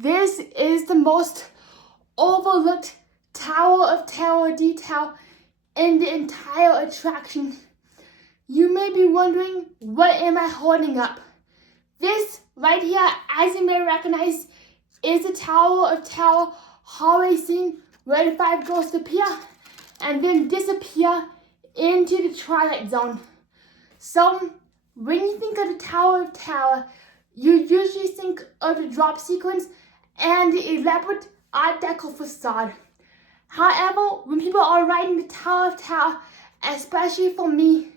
This is the most overlooked Tower of Terror detail in the entire attraction. You may be wondering, what am I holding up? This right here, as you may recognize, is the Tower of Terror hallway scene where the 5 ghosts appear and then disappear into the Twilight Zone. So, when you think of the Tower of Terror, you usually think of the drop sequence and the elaborate Art Deco facade. However, when people are riding the Tower of Terror, especially for me,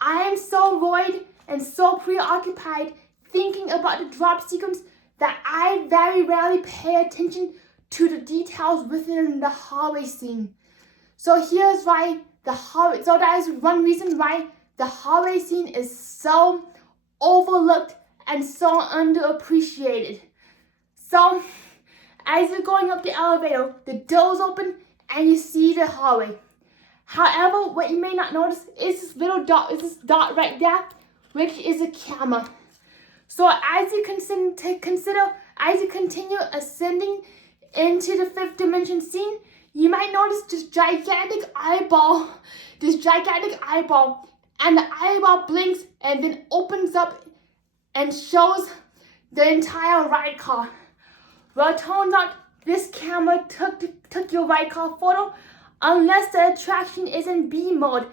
I am so worried and so preoccupied thinking about the drop sequence that I very rarely pay attention to the details within the hallway scene. So here's why that is one reason why the hallway scene is so overlooked and so underappreciated. So, as you're going up the elevator, the doors open and you see the hallway. However, what you may not notice is this little dot, right there, which is a camera. So as you continue ascending into the 5th dimension scene, you might notice this gigantic eyeball, and the eyeball blinks and then opens up and shows the entire ride car. Well, it turns out this camera took your ride car photo unless the attraction is in B mode.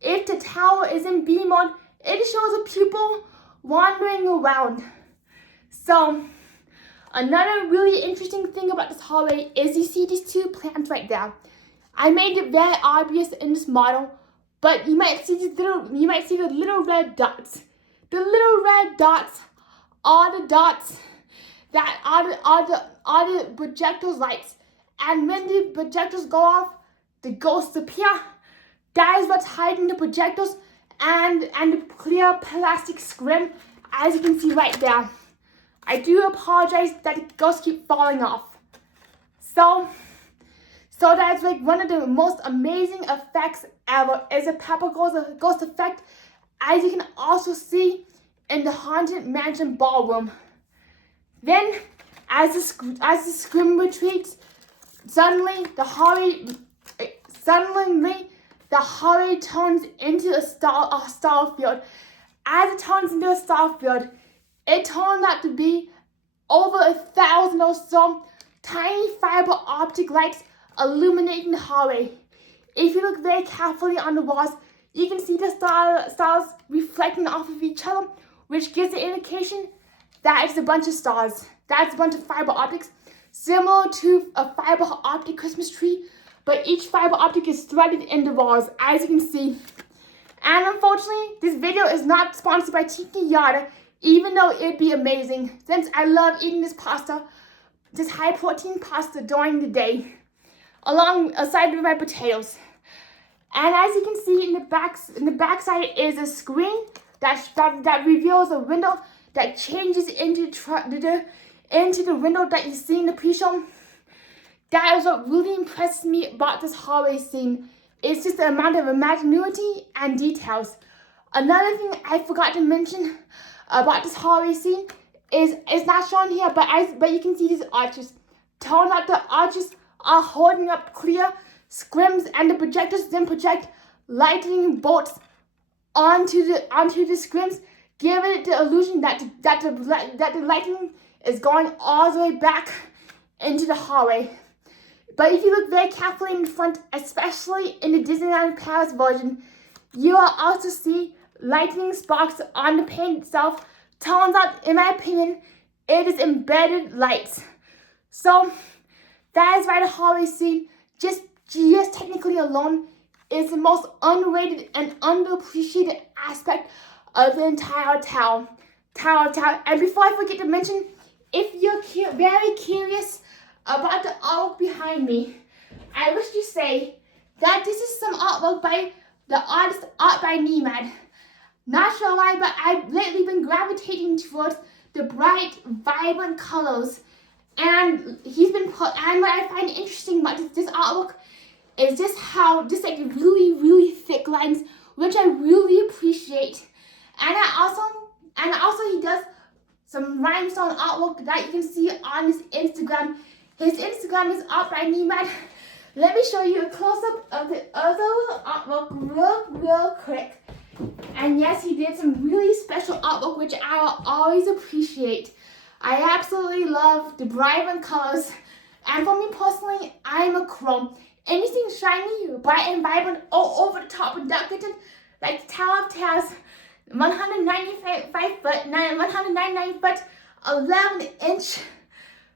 If the tower is in B mode, it shows a pupil wandering around. So, another really interesting thing about this hallway is you see these 2 plants right there. I made it very obvious in this model, but you might see the little red dots. The little red dots are the dots that are the projector's lights. And when the projectors go off, the ghosts appear. That is what's hiding the projectors and the clear plastic scrim, as you can see right there. I do apologize that the ghosts keep falling off. So that's like one of the most amazing effects ever, is a pepper ghost effect, as you can also see in the Haunted Mansion ballroom. Then, as the scrim retreats, suddenly the hallway turns into a star field. As it turns into a star field, it turns out to be over 1,000 or so tiny fiber optic lights illuminating the hallway. If you look very carefully on the walls, you can see the stars reflecting off of each other, which gives the indication that it's a bunch of stars. That's a bunch of fiber optics, similar to a fiber optic Christmas tree, but each fiber optic is threaded in the walls, as you can see. And unfortunately, this video is not sponsored by Tiki Yada, even though it'd be amazing, since I love eating this high protein pasta during the day, alongside with my potatoes. And as you can see in the back side is a screen that reveals a window that changes into the window that you see in the pre-show. That is what really impressed me about this hallway scene. It's just the amount of imagination and details. Another thing I forgot to mention about this hallway scene is, it's not shown here, but you can see these arches. Turns out the arches are holding up clear scrims, and the projectors then project lightning bolts onto the scrims, giving it the illusion that the lightning is going all the way back into the hallway. But if you look very carefully in the front, especially in the Disneyland Paris version, you will also see lightning sparks on the paint itself. Turns out, in my opinion, it is embedded lights. So that is why the hallway scene, just technically alone, is the most underrated and underappreciated aspect of the entire tower. And before I forget to mention, if you're very curious about the artwork behind me, I wish to say that this is some artwork by the artist Art by Nemad. Not sure why, but I've lately been gravitating towards the bright, vibrant colors. And what I find interesting about this artwork is just how like really, really thick lines, which I really appreciate. And also he does some rhinestone artwork that you can see on his Instagram. His Instagram is up by Nemad. Let me show you a close-up of the other artwork real quick. And yes, he did some really special artwork, which I will always appreciate. I absolutely love the vibrant colors. And for me personally, I'm a chrome. Anything shiny, bright and vibrant, all over the top and decorated, like the Tower of Terror's 199 foot, 11-inch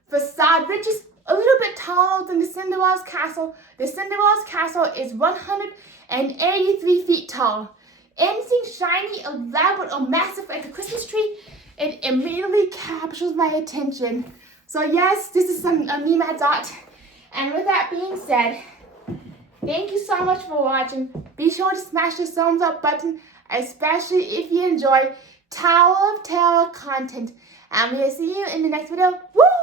facade, which is a little bit taller than the Cinderella's castle. The Cinderella's castle is 183 feet tall. Anything shiny, elaborate, or massive like a Christmas tree, it immediately captures my attention. So yes, this is some Nemad's art. And with that being said, thank you so much for watching. Be sure to smash the thumbs up button, especially if you enjoy Tower of Terror content. And we'll see you in the next video. Woo!